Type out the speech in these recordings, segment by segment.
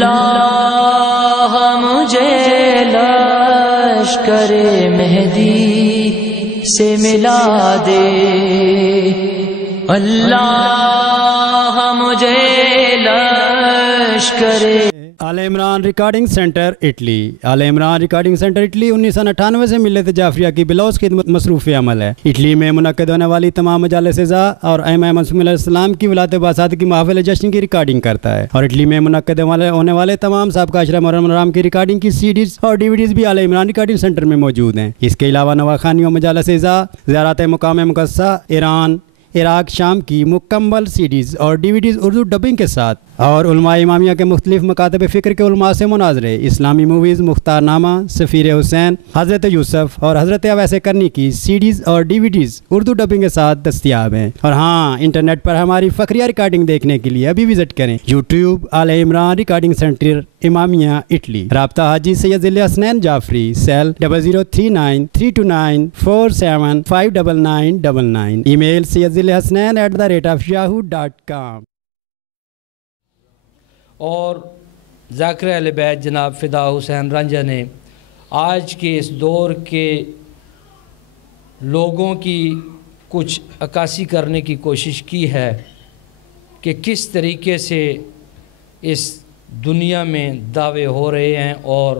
اللہ مجھے لشکر مہدی سے ملا دے، اللہ مجھے لشکر آل عمران ریکارڈنگ سینٹر اٹلی۔ آل عمران ریکارڈنگ سینٹر اٹلی 1998 سے ملت جعفریہ کی بلوز خدمت مصروف عمل ہے۔ اٹلی میں منعقد ہونے والی تمام مجالس ازا اور ائمہ معصومین علیہ السلام کی ولادت باسات کی محافل جشن کی ریکارڈنگ کرتا ہے، اور اٹلی میں منعقد ہونے والے تمام سابقہ اشرا محرم الحرام کی ریکارڈنگ کی سی ڈیز اور ڈی وی ڈیز بھی آل عمران ریکارڈنگ سینٹر میں موجود ہیں۔ اس کے علاوہ نواخانی و مجالس ازا، زیارات مقام مقدسہ ایران، عراق، شام کی مکمل سی ڈیز اور ڈی وی ڈیز اردو ڈبنگ کے ساتھ، اور علماء امامیہ کے مختلف مکاتب فکر کے علماء سے مناظرے، اسلامی موویز، مختار نامہ، سفیر حسین، حضرت یوسف اور حضرت اویس کرنی کی سی ڈیز اور ڈی وی ڈیز اردو ڈبنگ کے ساتھ دستیاب ہیں۔ اور ہاں، انٹرنیٹ پر ہماری فخریہ ریکارڈنگ دیکھنے کے لیے ابھی وزٹ کریں یوٹیوب آل عمران ریکارڈنگ سینٹر امامیہ اٹلی۔ رابطہ حاجی سید ذل حسنین جعفری، سیل 00393294759999، ای میل syedhilhasnain@yahoo.com۔ اور ذاکر اہل بیت جناب فدا حسین رنجہ نے آج کے اس دور کے لوگوں کی کچھ عکاسی کرنے کی کوشش کی ہے کہ کس طریقے سے اس دنیا میں دعوے ہو رہے ہیں، اور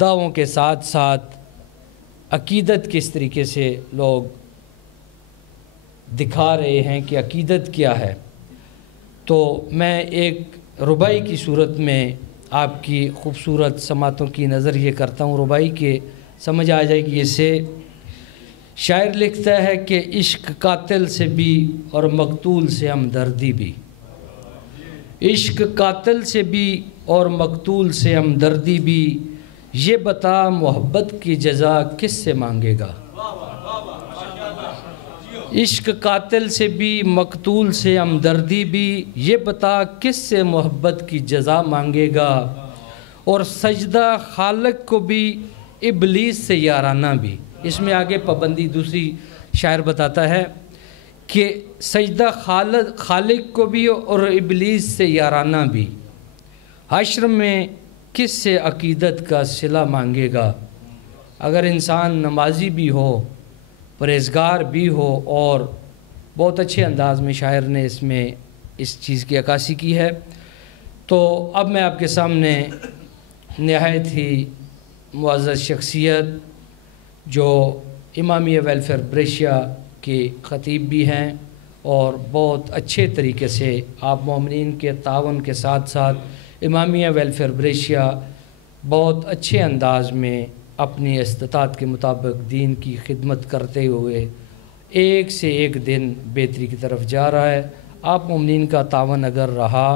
دعووں کے ساتھ ساتھ عقیدت کس طریقے سے لوگ دکھا رہے ہیں کہ عقیدت کیا ہے۔ تو میں ایک ربائی کی صورت میں آپ کی خوبصورت سماعتوں کی نظر یہ کرتا ہوں، ربائی کے سمجھ آ جائے گی اسے۔ شاعر لکھتا ہے کہ عشق قاتل سے بھی اور مقتول سے ہمدردی بھی، عشق قاتل سے بھی اور مقتول سے ہمدردی بھی، یہ بتا محبت کی جزا کس سے مانگے گا۔ عشق قاتل سے بھی مقتول سے ہمدردی بھی، یہ بتا کس سے محبت کی جزا مانگے گا، اور سجدہ خالق کو بھی ابلیس سے یارانہ بھی۔ اس میں آگے پابندی دوسری شاعر بتاتا ہے کہ سجدہ خالق کو بھی اور ابلیس سے یارانہ بھی، حشر میں کس سے عقیدت کا صلہ مانگے گا۔ اگر انسان نمازی بھی ہو، پرہیزگار بھی ہو، اور بہت اچھے انداز میں شاعر نے اس میں اس چیز کی عکاسی کی ہے، تو اب میں آپ کے سامنے نہایت ہی معزز شخصیت جو امامیہ ویلفیئر بریشیا کے خطیب بھی ہیں، اور بہت اچھے طریقے سے آپ مومنین کے تعاون کے ساتھ ساتھ امامیہ ویلفیئر بریشیا بہت اچھے انداز میں اپنی استطاعت کے مطابق دین کی خدمت کرتے ہوئے ایک سے ایک دن بہتری کی طرف جا رہا ہے۔ آپ مومنین کا تعاون اگر رہا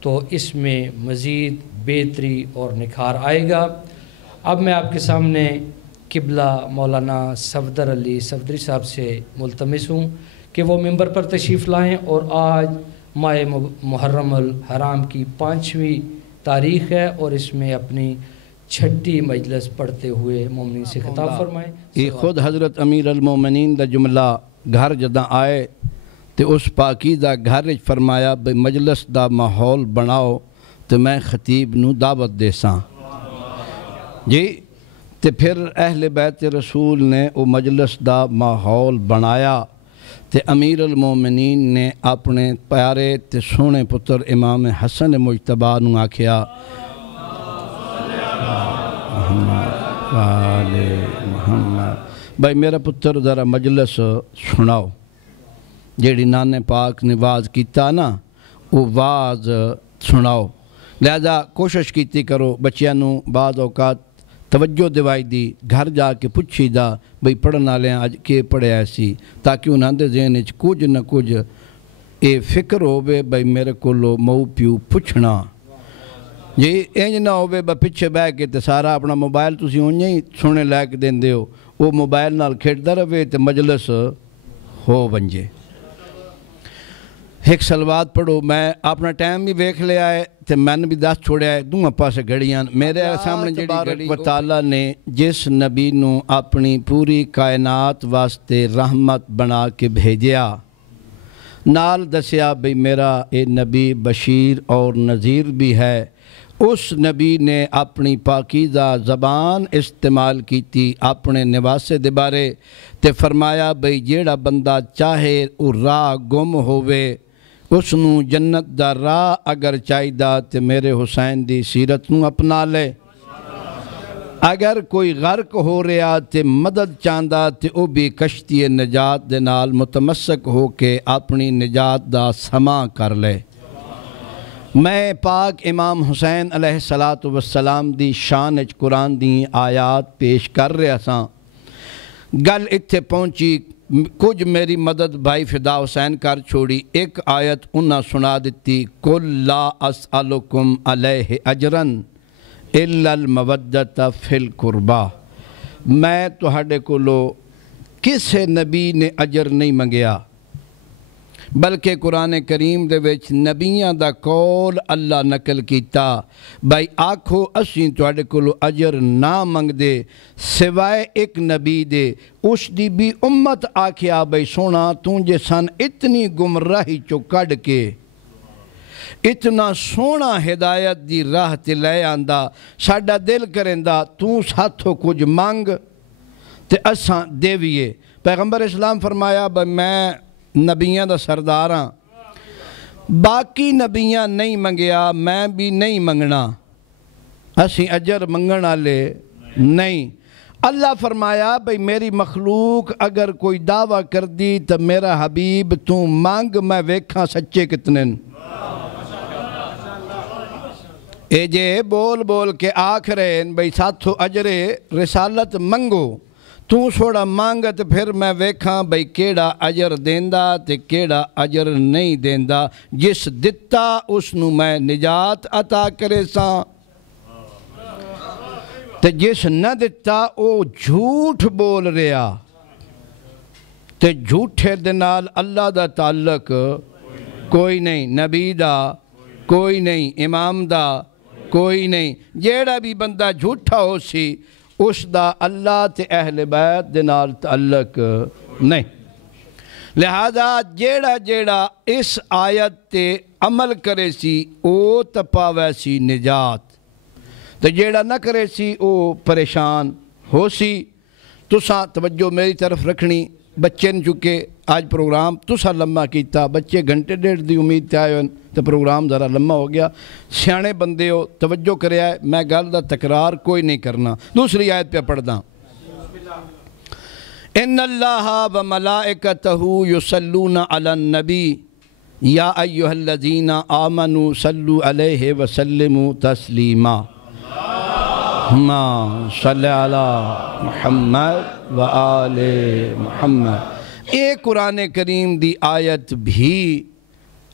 تو اس میں مزید بہتری اور نکھار آئے گا۔ اب میں آپ کے سامنے قبلہ مولانا صفدر علی صفدری صاحب سے ملتمس ہوں کہ وہ ممبر پر تشریف لائیں، اور آج ماہ محرم الحرام کی 5ویں تاریخ ہے، اور اس میں اپنی 6ٹی مجلس پڑھتے ہوئے مومنین سے خطاب فرمائیں۔ یہ خود حضرت امیر المومنین دا جملہ گھر جداں آئے تے اس پاکیزہ گھر فرمایا بے مجلس دا ماحول بناؤ تے میں خطیب نو دعوت دے ساں جی۔ تے پھر اہل بیت رسول نے وہ مجلس دا ماحول بنایا تے امیر المومنین نے اپنے پیارے تے سونے پتر امام حسن مجتبیٰ نو آکھیا محمد بھائی میرا پتر ذرا مجلس سناؤ، جیڑی نانے پاک نے واز کیتا نا وہ واز سناؤ، لہذا کوشش کیتی کرو بچیاں نو بعض اوقات توجہ دوائی دی، گھر جا کے پوچھی دا بھئی پڑھنا لیں آج کے پڑھے ایسی، تاکہ انہاں دے ذہن وچ کچھ نہ کچھ اے فکر ہوئے بھئی میرے کو لو مو پیو پوچھنا جی، انج نہ ہوئے با پچھے بہ کے تے سارا اپنا موبائل تسی انجے ہی سونے لے کے دین دیو، وہ موبائل نال کھیڑتا رہے تے مجلس ہو بنجے۔ ایک سلوات پڑھو، میں اپنا ٹائم بھی ویکھ لیا ہے تے میں نے بھی دس چھوڑیا ہے، دوں اپا سے گھڑیاں میرے سامنے جڑی گھڑی و تعالیٰ نے جس نبی نو اپنی پوری کائنات واسطے رحمت بنا کے بھیجیا، نال دسیا بھئی میرا اے نبی بشیر اور نذیر بھی ہے، اس نبی نے اپنی پاکیزہ زبان استعمال کی تھی اپنے نواسے دے بارے تے فرمایا بھئی جیڑا بندہ چاہے او راہ گم ہووے اس نو جنت دا راہ اگر چاہیدہ تے میرے حسین دی سیرت نو اپنا لے اگر کوئی غرق ہو رہا تے مدد چاندہ تے او بھی کشتی نجات دے نال متمسک ہو کے اپنی نجات دا سما کر لے میں پاک امام حسین علیہ السلام دی شان اچ قرآن دی آیات پیش کر رہا ساں گل اتھے پہنچی کچھ میری مدد بھائی فدا حسین کر چھوڑی ایک آیت انہاں سنا دیتی قُلْ لَا أَسْأَلُكُمْ عَلَيْهِ أَجْرًا إِلَّا الْمَوَدَّةَ فِي الْقُرْبَى میں تہاڈے کولو کسے نبی نے اجر نہیں منگیا بلکہ قرآن کریم دے وچ نبیاں دا قول اللہ نقل کیتا بھائی آکھو اسیں تہاڈے کولو اجر نہ منگ دے سوائے ایک نبی دے اس دی بھی امت آکھیا بھائی سونا تُنجے سن اتنی گمراہی چو کڈ کے اتنا سونا ہدایت دی راہ تے لے آندا ساڈا دل کریندا تو ساتھو کچھ مانگ تے اساں دیویے پیغمبر اسلام فرمایا بھائی میں نبیاں دا سرداراں باقی نبیاں نہیں منگیا میں بھی نہیں منگنا اسی اجر منگن والے نہیں اللہ فرمایا بھئی میری مخلوق اگر کوئی دعویٰ کر دی تو میرا حبیب تو مانگ میں ویکھاں سچے کتنے اے جے بول بول کے آکھ رہے ہیں بھئی ساتھو اجر رسالت منگو تو سوڑا مانگت پھر میں ویکھاں بھئی کیڑا اجر دیندہ تے کیڑا اجر نہیں دیندہ جس دتا اس نو میں نجات عطا کرے ساں تے جس نہ دتا او جھوٹ بول رہا تے جھوٹے دنال اللہ دا تعلق کوئی نہیں نبی دا کوئی نہیں امام دا کوئی نہیں جیڑا بھی بندہ جھوٹا ہو سی اس دا اللہ تے اہل بیت دے نال تعلق نہیں لہذا جیڑا جیڑا اس آیت تے عمل کرے سی او تپاوے سی نجات تے جیڑا نہ کرے سی او پریشان ہو سی تساں توجہ میری طرف رکھنی بچے نے چکے آج پروگرام تساں لمحہ کیتا بچے گھنٹے ڈیڑھ دی امید تے آئے تو پروگرام ذرا لمحہ ہو گیا سیانے بندے ہو توجہ کرے آئے میں گل دا تکرار کوئی نہیں کرنا دوسری آیت پہ پڑھ داں ان اللہ و ملائکتہ یصلون علی النبی یا ایہا الذین آمنوا صلوا علیہ وسلموا تسلیما صلی علی محمد و آل محمد اے قرآن کریم دی آیت بھی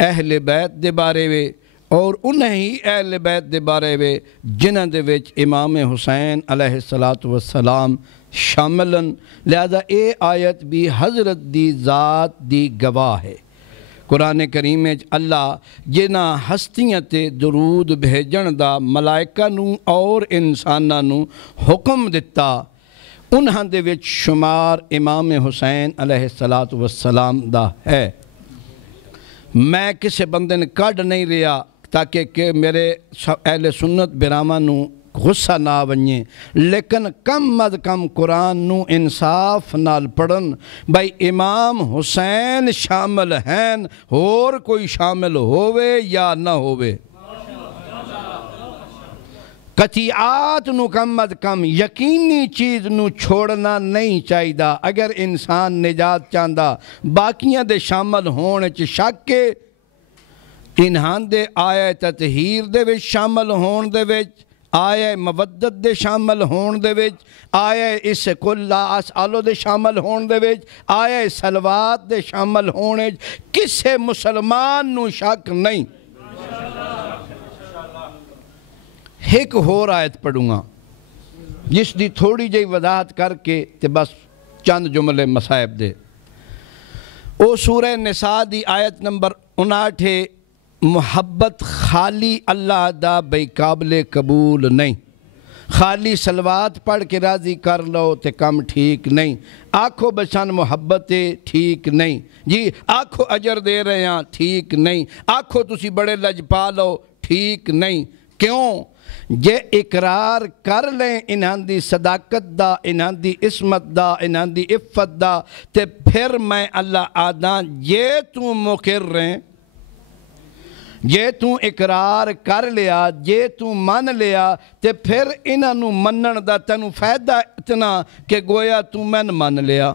اہل بیت دے بارے وے اور انہی اہل بیت دے بارے وے جنہ دے وچ امام حسین علیہ السلام شاملن لہذا اے آیت بھی حضرت دی ذات دی گواہ ہے قرآن کریم میں اللہ جنہ ہستیاں تے درود بھیجن دا ملائکہ نو اور انسانہ نو حکم دیتا انہاں دے وچ شمار امام حسین علیہ السلام دا ہے میں کسے بندے نے کڈ نہیں رہا تاکہ کہ میرے اہل سنت براما نو غصہ نہ ونجے لیکن کم از کم قرآن نو انصاف نال پڑھن بھائی امام حسین شامل ہیں اور کوئی شامل ہووے یا نہ ہووے قطعات نو کم از کم یقینی چیز نو چھوڑنا نہیں چاہیدہ اگر انسان نجات چاندہ باقیاں دے شامل ہونے چ شک کے انہاں دے آئے تطہیر دے وچ شامل ہون دے وچ آئے مودت دے شامل ہون دے وچ آئے اس قُلْ لَا أَسْأَلُ دے شامل ہون دے وچ آئے صلوات دے شامل ہونے کسے مسلمان نو شک نہیں ایک اور آیت پڑھوں گا جس دی تھوڑی جائی وضاحت کر کے تے بس چند جملے مسائب دے او سورہ نساء دی آیت نمبر 59 محبت خالی اللہ دا بے قابل قبول نہیں خالی صلوات پڑھ کے راضی کر لو تے کم ٹھیک نہیں آنکھوں بچان محبت ٹھیک نہیں جی آنکھوں اجر دے رہے ہیں ٹھیک نہیں آنکھوں تسی بڑے لج پا لو ٹھیک نہیں کیوں جے اقرار کر لیں انہاں دی صداقت دا انہاں دی عصمت دا انہاں دی عفت دا تے پھر میں اللہ آدھاں جے تو مقر رہیں جے تو اقرار کر لیا جے تو من لیا تے پھر انہاں نو منن دا تینوں فائدہ اتنا کہ گویا تو من من لیا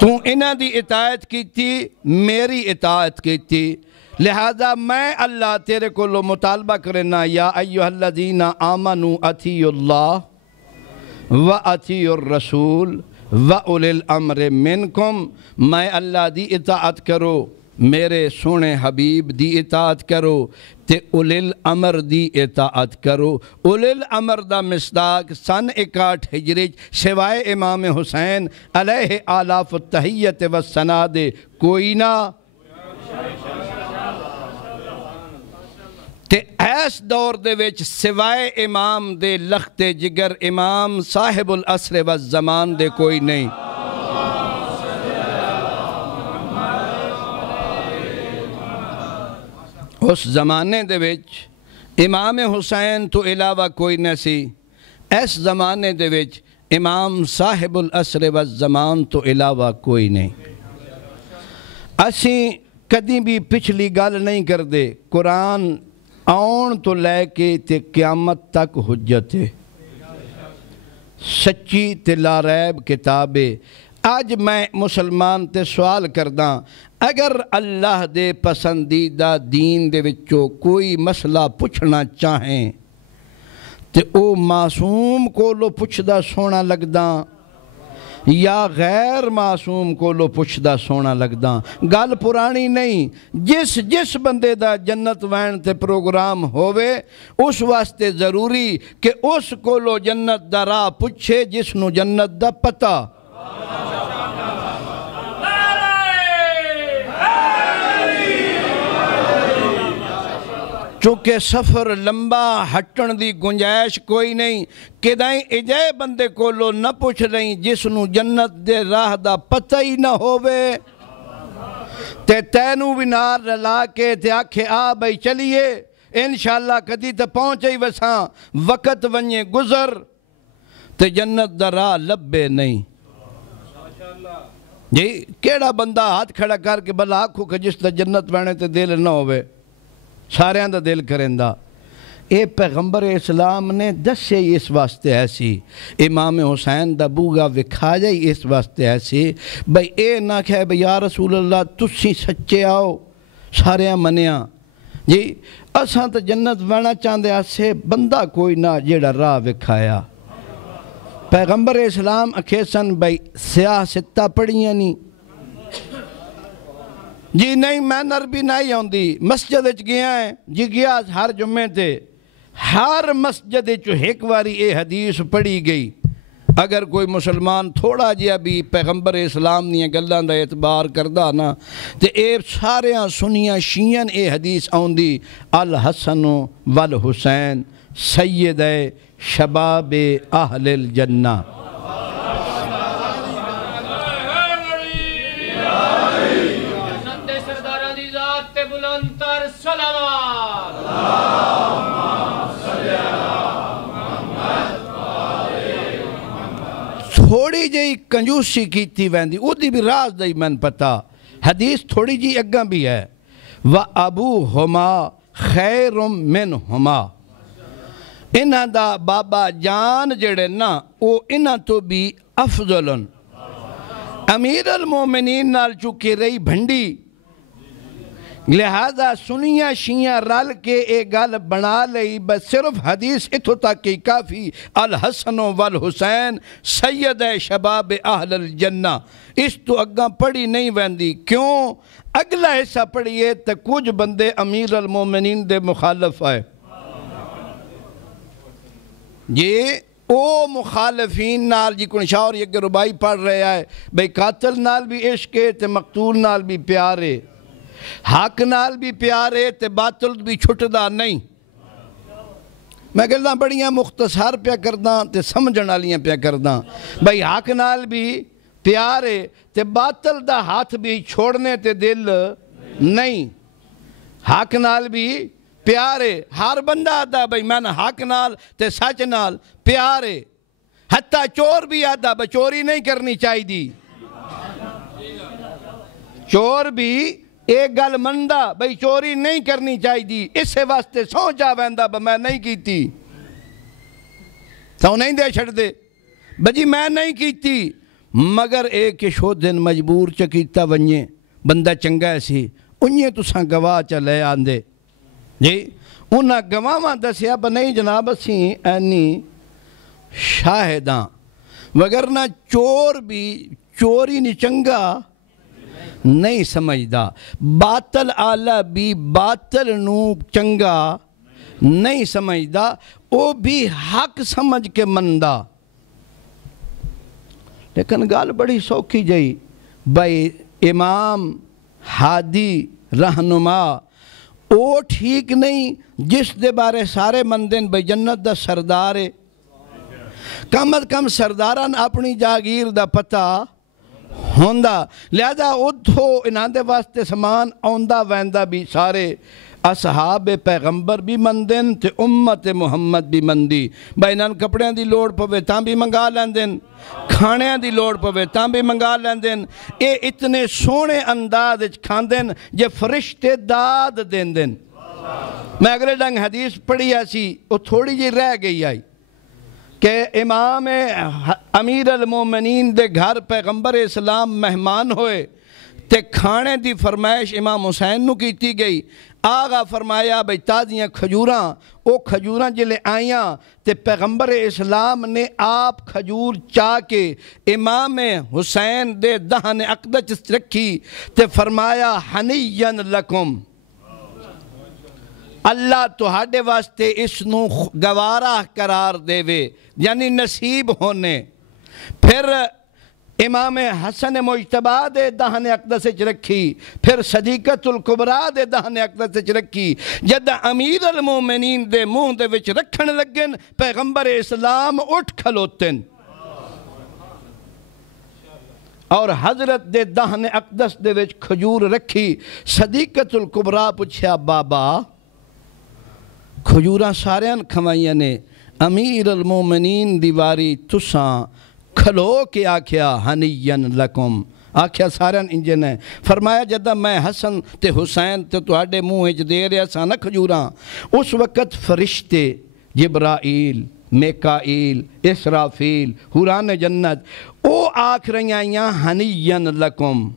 تو انہاں دی اطاعت کی تھی میری اطاعت کی تھی لہذا میں اللہ تیرے کو لو مطالبہ کرنا یا ایوہ الذین آمنوا اطیعوا اللہ و اطیعوا الرسول و اولی الامر منکم میں اللہ دی اطاعت کرو میرے سونے حبیب دی اطاعت کرو تے اولی الامر دی اطاعت کرو اولی الامر دا مصداق سن 61 ہجری سوائے امام حسین علیہ آلاف التحیت والسناد کوئی نہ تے ایس دور دے وچ سوائے امام دے لخت جگر امام صاحب العصر والزمان دے کوئی نہیں اس زمانے دے وچ امام حسین تو علاوہ کوئی نہ سی اس زمانے دے وچ امام صاحب العصر والزمان تو علاوہ کوئی نہیں اسی کدی بھی پچھلی گل نہیں کر دے قرآن آن تو لے کے تے قیامت تک حجت ہے سچی تے لا ریب کتابے آج میں مسلمان تے سوال کرداں اگر اللہ دے پسندیدہ دین دے وچوں کوئی مسئلہ پوچھنا چاہیں تے او معصوم کو لو پوچھدا سونا لگداں یا غیر معصوم کو لو پوچھدا سونا لگداں گل پرانی نہیں جس بندے دا جنت وین تے پروگرام ہوئے اس واسطے ضروری کہ اس کو لو جنت دا راہ پوچھے جس نو جنت دا پتہ چونکہ سفر لمبا ہٹن دی گنجائش کوئی نہیں کہ دائیں اجائے بندے کو لو نہ پوچھ لیں جس نو جنت دے راہ دا پتہ ہی نہ ہووے تے تینوں بھی نار رلا کے تے آکھے آ بھئی چلیے انشاءاللہ کدی تے پہنچے ہی وساں وقت ونجے گزر تے جنت دا راہ لبے نہیں جی کیڑا بندہ ہاتھ کھڑا کر کے بلا آکھو کہ جس دا جنت وینے تے دل نہ ہووے سارے دا دل کرندہ اے پیغمبر اسلام نے دسے اس واسطے ایسی امام حسین دا بوگا وکھایا ہی اس واسطے ایسی بھئی اے نہ کہے بھئی یا رسول اللہ تسی سچے آؤ سارے منیا جی اساں تو جنت وینا چاندے آسے بندہ کوئی نہ جیڑا راہ وکھایا پیغمبر اسلام اکھیسن بھئی سیاہ ستہ پڑھیاں نہیں جی نہیں میں عربی نہیں ہوندی مسجد اچ گیا ہے جی گیا ہر جمعے تے ہر مسجد اچ ایک واری اے حدیث پڑھی گئی اگر کوئی مسلمان تھوڑا جیا بھی پیغمبر اسلام نیاں گلاں دا اعتبار کردہ نا تے اے ساریاں سنیاں شیعن اے حدیث آندی الحسن والحسین سید شباب اہل الجنہ تھوڑی جی کنجوسی کیتی ویندی او دی بھی راز دائی من پتا حدیث تھوڑی جی اگاں بھی ہے وَأَبُوهُمَا خَيْرٌ مِّنْهُمَا انہاں دا بابا جان جڑے نا او انہاں تو بھی افضلن امیر المومنین نال چکے رہی بھنڈی لہذا سنیاں شیعہ رل کے ایک گل بنا لئی بس صرف حدیث اتھو تک کی کافی الحسن والحسین سید شباب اہل الجنہ اس تو اگاں پڑھی نہیں ویندی کیوں اگلا حصہ پڑھیے تو کچھ بندے امیر المومنین دے مخالف آئے یہ او مخالفین نال جی کن شاور یک ربائی پڑھ رہے آئے بھئی قاتل نال بھی عشق ہے تے مقتول نال بھی پیارے حق نال بھی پیارے تے باطل بھی چھٹدا نہیں میں کہتا بڑیاں مختصر پیا کرداں تے سمجھن والیاں پیا کرداں بھئی حق نال بھی پیارے تے باطل دا ہاتھ بھی چھوڑنے تے دل نہیں حق نال بھی پیارے ہر بندہ آدھا بھئی میں حق نال تے سچ نال پیارے حتیٰ چور بھی آدھا بھئی چوری نہیں کرنی چاہی دی چور بھی ایک گل مندہ بھئی چوری نہیں کرنی چاہی دی اسے واسطے سوچا ویندہ بھئی میں نہیں کیتی تو نہیں دے چھڑ دے بجی میں نہیں کیتی مگر ایک شو دن مجبور چکیتا ونیے بندہ چنگا سی انہیں تو ساں گواہ چلے آندے جی انہاں گواہ دسیا بنائی جناب سی اینی شاہداں وگرنہ چور بھی چوری نہیں چنگا نہیں سمجھدا باطل آلہ بھی باطل نو چنگا نہیں سمجھدا وہ بھی حق سمجھ کے مندہ لیکن گال بڑی سوکھی جائی بھائی امام ہادی رہنما او ٹھیک نہیں جس دے بارے سارے مندن بھائی جنت دا سردار ہے کم از کم سرداران اپنی جاگیر دا پتہ ہوندہ لہذا ادھو انہاں دے واسطے سامان آندہ ویندہ بھی سارے اصحاب پیغمبر بھی مندن تے امت محمد بھی مندی بھائی انہاں کپڑیاں دی لوڑ پوے تاں بھی منگا لیندن کھانیاں دی لوڑ پوے تاں بھی منگا لیندن اے اتنے سونے انداز کھاندن جے فرشتے داد دیندن میں اگلے ڈنگ حدیث پڑھی ایسی وہ تھوڑی جی رہ گئی آئی کہ امام امیر المومنین دے گھر پیغمبر اسلام مہمان ہوئے تے کھانے دی فرمائش امام حسین نو کیتی گئی آغا فرمایا بھئی تازیاں کھجوراں او کھجوراں جلے آئیاں تے پیغمبر اسلام نے آپ کھجور چاہ کے امام حسین دے دہن اقدس رکھی تے فرمایا حنیّن لکم اللہ تہاڈے واسطے اس نو گوارہ قرار دے وے یعنی نصیب ہونے پھر امام حسن مجتبہ دے دہن اقدس رکھی پھر صدیقت الکبریٰ دے دہن اقدس رکھی جدہ امیر المومنین دے منہ دے وچ رکھن لگن پیغمبر اسلام اٹھ کھلوتن اور حضرت دے دہن اقدس دے وچ کھجور رکھی صدیقت الکبریٰ پوچھیا بابا کھجوراں ساریاں کھوائیاں نے امیر المومنین دیواری تساں کھلو کے آکھیا حنیّن لکم آکھیا ساریاں انجن ہے فرمایا جدہ میں حسن تے حسین تے تواڈے منہ اچ دے رہا سا نہ کھجوراں اس وقت فرشتے جبرائیل میکائیل اسرافیل حوران جنت او آکھ رہیاں حنیّن لکم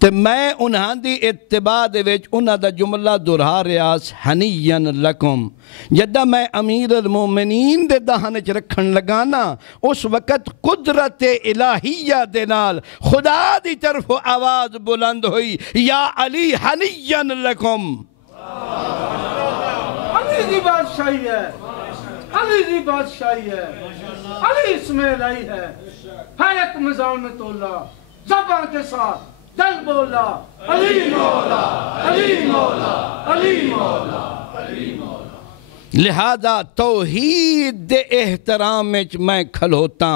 تے میں انہاں دی اتباع دے وچ انہاں دا جملہ دہرا ریاس حنیّن لکم جدہ میں امیر المومنین دے دہن وچ رکھن لگانا اس وقت قدرت الہیہ دے نال خدا دی طرف آواز بلند ہوئی یا علی حنیّن لکم علی دی بادشاہی ہے علی دی بادشاہی ہے علی اس میں الہی ہے ایک مزان میں تولا زبان کے ساتھ دل بولا علی مولا علی مولا علی مولا علی مولا لہذا توحید دے احترام میں میں کھلوتا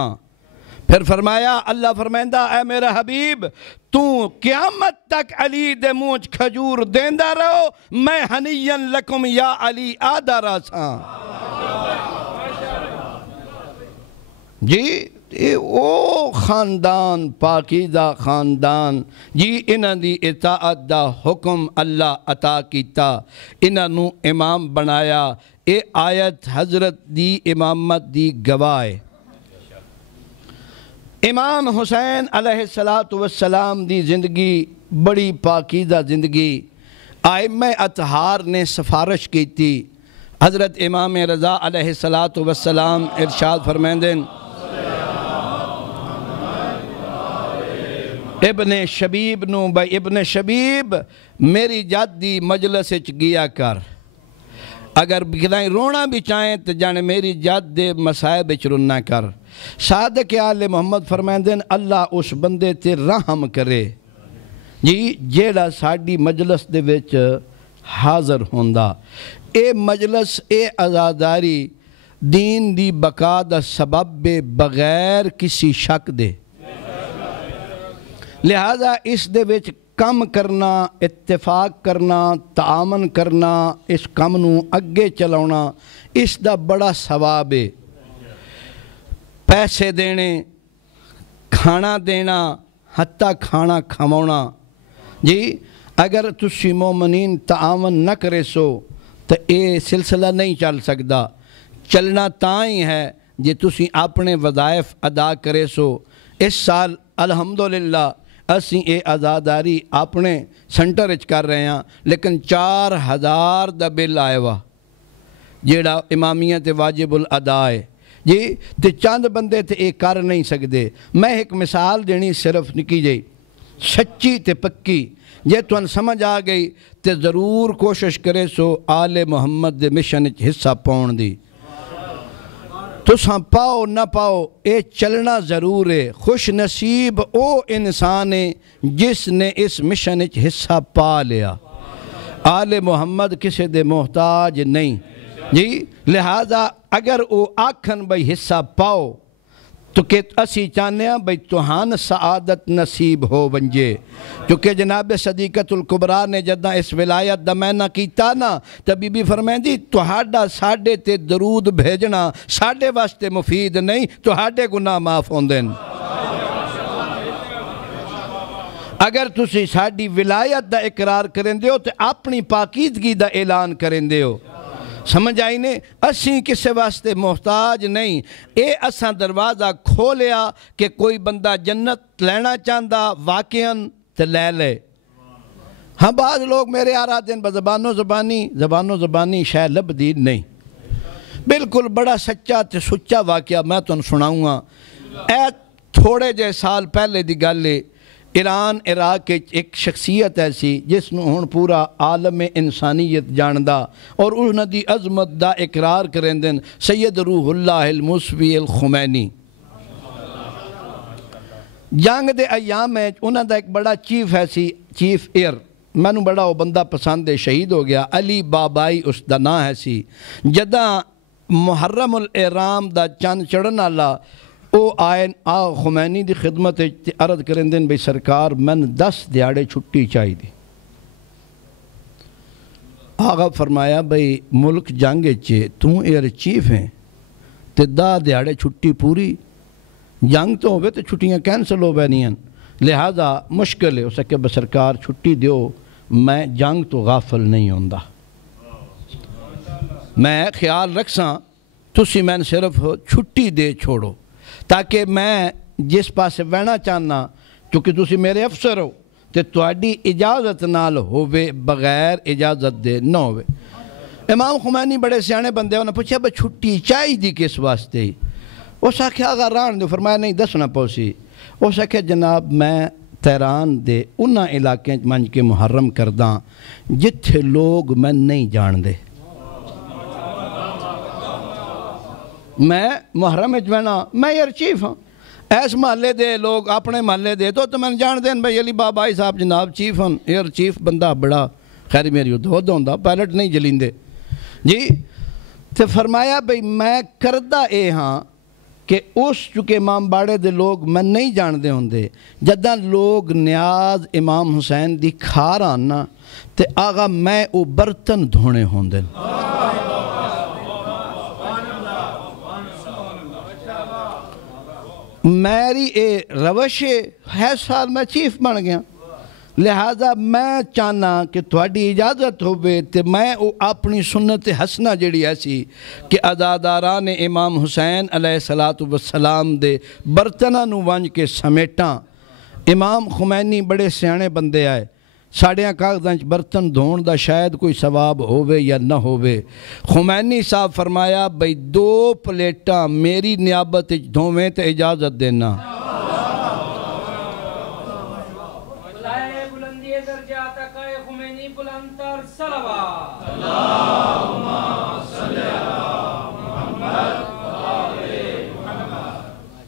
پھر فرمایا اللہ فرمائندہ اے میرا حبیب تو قیامت تک علی دے مونچ کھجور دیندہ رہو میں حنیّن لکم یا علی آدھا راساں جی او خاندان پاکیزہ خاندان جی انہاں دی اطاعت دا حکم اللہ عطا کیتا انہاں نو امام بنایا اے آیت حضرت دی امامت دی گواہ امام حسین علیہ السلام دی زندگی بڑی پاکیزہ زندگی ائمہ اطہار نے سفارش کی تھی حضرت امام رضا علیہ السلام ارشاد فرمائندن ابن شبیب نو بھائی ابن شبیب میری جد دی مجلس اچ گیا کر اگر کدائیں رونا بھی چاہیں تو جانے میری جد دے مسائب اچ رونا کر صادق آل محمد فرمائندن اللہ اس بندے تے رحم کرے جی جیڑا ساڑی مجلس دے وچ حاضر ہوندہ اے مجلس اے عزاداری دین دی بقا دا سبب بغیر کسی شک دے لہذا اس دے وچ کم کرنا، اتفاق کرنا، تعاون کرنا، اس کم نو اگے چلاونا، اس دا بڑا ثواب ہے۔ پیسے دینے، کھانا دینا، حتیٰ کھانا کھواونا، جی اگر تسی مومنین تعاون نہ کرے سو تو یہ سلسلہ نہیں چل سکتا۔ چلنا تاں ہی ہے جے تسی اپنے وظائف ادا کرے سو۔ اس سال الحمدللہ اسی اے آزاداری اپنے سنٹر اچ کر رہے ہیں، لیکن 4000 دا بل آئے وا جیڑا امامیت واجب الادا ہے جی، تے چند بندے تے اے کر نہیں سکتے۔ میں ایک مثال دینی صرف نکی جائی سچی تے پکی، جے تُن سمجھ آ گئی تے ضرور کوشش کرے سو آل محمد دے مشن اچ حصہ پاؤن دی۔ تساں پاؤ نہ پاؤ اے چلنا ضرور ہے۔ خوش نصیب او انسان ہے جس نے اس مشن اچ حصہ پا لیا۔ آل محمد کسے دے محتاج نہیں جی، لہذا اگر او آکھن بھئی حصہ پاؤ تو کہ اسی چاہنے ہیں بھئی توہان سعادت نصیب ہو ونجے، کیونکہ جناب صدیقۃ الکبریٰ نے جدہ اس ولایت دا معنی کیتا نا تو بی بی فرمائیں دی تہاڈا ساڈے تے درود بھیجنا ساڈے واسطے مفید نہیں، تہاڈے گناہ معاف ہوندن۔ اگر تسی ساڈی ولایت دا اقرار کریں دیو تو اپنی پاکیزگی دا اعلان کریں دیو۔ سمجھ آئی نے، اسی کسے واسطے محتاج نہیں۔ اے اساں دروازہ کھولیا کہ کوئی بندہ جنت لینا چاہندہ واقعاً تے لے لے۔ ہاں بعض لوگ میرے آرہا دن زبان و زبانی شاید لبدید نہیں، بالکل بڑا سچا تے سچا واقعہ میں تو سناؤں گا۔ اے تھوڑے جے سال پہلے دی گالے ایران عراق ایک شخصیت ایسی جس نے ہون پورا عالم انسانیت جاندہ اور انہوں دی عظمت دا اقرار کریں دن سید روح اللہ الموسوی الخمینی۔ جنگ دے ایام میں انہوں دا ایک بڑا چیف ایئر میں نے بڑا وہ بندہ پسند ہے، شہید ہو گیا، علی بابائی اس دا نا ہے سی۔ جدہ محرم الاحرام دا چاند چڑھن اللہ او آئین خمینی دی خدمت عرض کریں دن بھئی سرکار من 10 دیاڑے چھٹی چاہی دی۔ آغا فرمایا بھئی ملک جنگ چے توں ایئر چیف ہیں تے 10 دیاڑے چھٹی پوری، جنگ تو ہوئے تے چھٹیاں کینسل ہو بینیاں، لہذا مشکل ہے۔ اسے کہ بسرکار چھٹی دیو، میں جنگ تو غافل نہیں ہوندہ، میں خیال رکھساں تسی میں صرف چھٹی دے چھوڑو تاکہ میں جس پاسے وینا چاہنا، کیونکہ تسی میرے افسر ہو تے تواڈی اجازت نال ہووے، بغیر اجازت دے نہ ہووے۔ امام خمینی بڑے سیانے بندے انہوں نے پوچھا بھئی چھٹی چاہی دی کس واسطے ہی؟ اس آکھیا آگا ران دے، فرمایا نہیں دسنا پوسی۔ اس آکھیا جناب میں تیران دے انہا علاقیں منج کے محرم کرداں جتھے لوگ میں نہیں جان دے۔ میں محرم اجمعنا میں یار چیف ہاں، ایس محلے دے لوگ اپنے محلے دے تو میں جان دیں بھئی علی بابائی صاحب جناب چیف ہاں، یار چیف بندہ بڑا خیر میری ادھود ہوندہ، پائلٹ نہیں جلیندے جی۔ تو فرمایا بھئی میں کردہ اے ہاں کہ اس چکے امام باڑے دے لوگ میں نہیں جان دے ہوندے، جدہ لوگ نیاز امام حسین دی کھار آنا تے آغا میں او برتن دھونے ہوندے۔ میری اے روش ہے سال میں چیف بن گیا، لہذا میں چاہنا کہ تھوڑی اجازت ہوئے تے میں اپنی سنت حسنہ جڑی ایسی کہ عزاداران امام حسین علیہ السلام دے برتنہ نو وانج کے سمیٹاں۔ امام خمینی بڑے سیانے بندے آئے، ساڑیاں کاغذاں برتن دھون دا شاید کوئی ثواب ہووے یا نہ ہووے۔ خمینی صاحب فرمایا بھئی 2 پلیٹاں میری نیابت دھویں تے اجازت دینا۔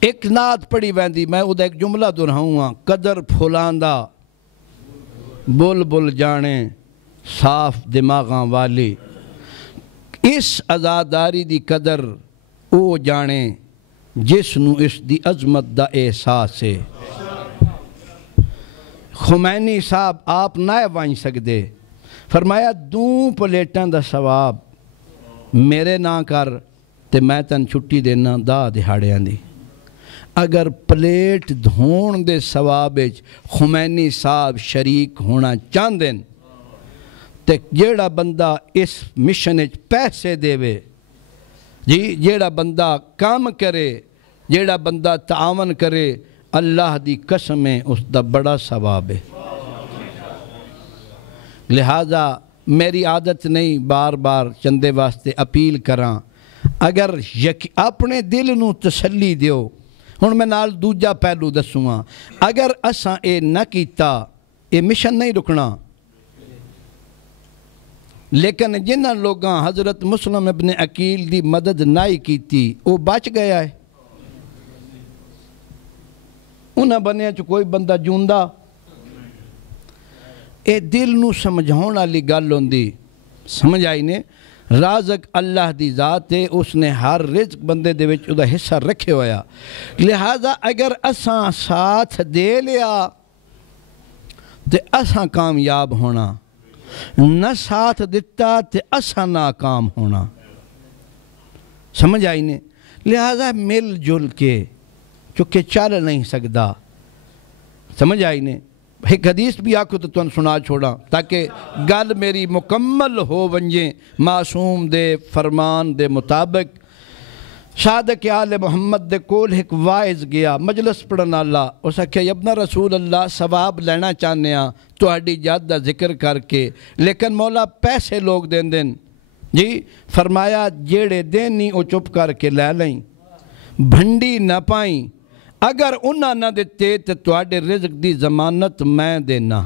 ایک نعت پڑھی ویندی، میں ادھا ایک جملہ دنہاؤں ہاں، قدر پھولاندہ بول بول جانے صاف دماغاں والی، اس عزاداری دی قدر او جانے جس نو اس دی عظمت دا احساس ہے۔ خمینی صاحب آپ نہ وائن سکتے، فرمایا دوں پلیٹاں دا ثواب میرے نہ کر تے میں تن چھٹی دینا دا دہاڑیاں دی۔ اگر پلیٹ دھون دے ثواب خمینی صاحب شریک ہونا چاہندے تے جیڑا بندہ اس مشن پیسے دے جی، جیڑا بندہ کام کرے، جیڑا بندہ تعاون کرے، اللہ دی قسم ہے اس دا بڑا ثواب ہے۔ لہذا میری عادت نہیں بار بار چندے واسطے اپیل کراں، اگر اپنے دل نو تسلی دیو۔ ہن میں نال دوجا پہلو دسوں گا، اگر اساں اے نہ کیتا اے مشن نہیں رکنا۔ لیکن جنہاں لوگاں حضرت مسلم ابن عقیل دی مدد نہ کیتی وہ بچ گیا ہے، انہاں بنیا چ کوئی بندہ جوندا۔ اے دل نو سمجھاؤن والی گل ہوندی، سمجھ آئی نے؟ رازق اللہ دی ذات ہے، اس نے ہر رزق بندے دے وچ دا حصہ رکھے ہویا، لہذا اگر اساں ساتھ دے لیا تے اساں کامیاب ہونا، نہ ساتھ دیتا تے اساں ناکام ہونا۔ سمجھ آئی نے؟ لہذا مل جل کے چونکہ چل نہیں سکتا، سمجھ آئی نے؟ ایک حدیث بھی آکھو تو تُن سنا چھوڑا تاکہ گل میری مکمل ہو ونجے معصوم دے فرمان دے مطابق۔ صادق آل محمد دے کول ایک واعظ گیا مجلس پڑھن اللہ، اس آکھیا ابن رسول اللہ ثواب لینا چاہنے ہاں تہاڈی جات دا ذکر کر کے، لیکن مولا پیسے لوگ دین دین جی۔ فرمایا جیڑے دینی او چپ کر کے لے لیں، بھنڈی نہ پائیں، اگر انہاں نہ دیتے تو تہاڈے رزق دی ضمانت میں دینا۔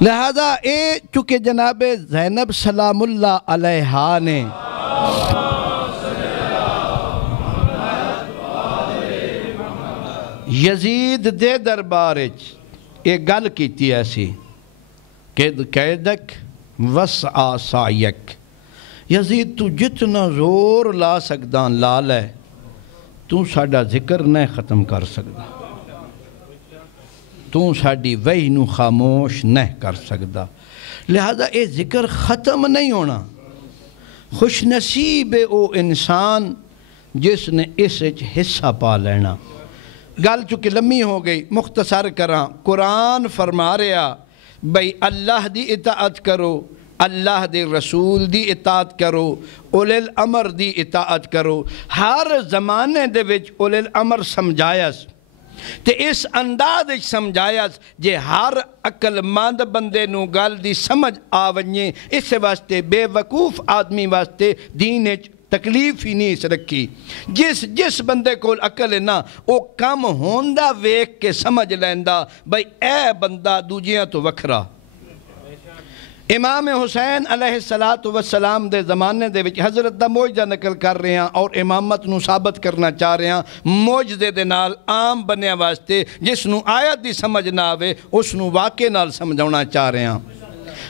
لہذا اے چونکہ جناب زینب سلام اللہ علیہا نے یزید دے دربارچ ایک گل کیتی ایسی کہ قیدک وسع سعیک، یزید تو جتنا زور لا سکدا لا لے، تو ساڈا ذکر نہیں ختم کر سکدا، تو ساڈی وحی نو خاموش نہیں کر سکدا، لہذا اے ذکر ختم نہیں ہونا۔ خوش نصیب او انسان جس نے اس حصہ پا لینا۔ گل چونکہ لمبی ہو گئی، مختصر کراں۔ قرآن فرما رہا بھئی اللہ دی اطاعت کرو، اللہ دے رسول دی اطاعت کرو، اولی الامر دی اطاعت کرو۔ ہر زمانے دے وچ اولی الامر سمجھایس تے اس انداز سمجھایس جے ہر عقل مند بندے نو گل دی سمجھ آونجے، اس واسطے بے وقوف آدمی واسطے دین تکلیف ہی نہیں رکھی۔ جس بندے کو عقل ہے نا وہ کم ہوندا ویک کے سمجھ لیندا بھئی اے بندہ دوجیاں تو وکھرا۔ امام حسین علیہ السلام دے زمانے دے وچ حضرت دا موجزہ نقل کر رہے ہیں اور امامت نو ثابت کرنا چاہ رہے ہیں، موجزے دے نال عام بنیا واسطے جس نو آیت دی سمجھ نہ آوے اس نو واقع نال سمجھونا چاہ رہے ہیں۔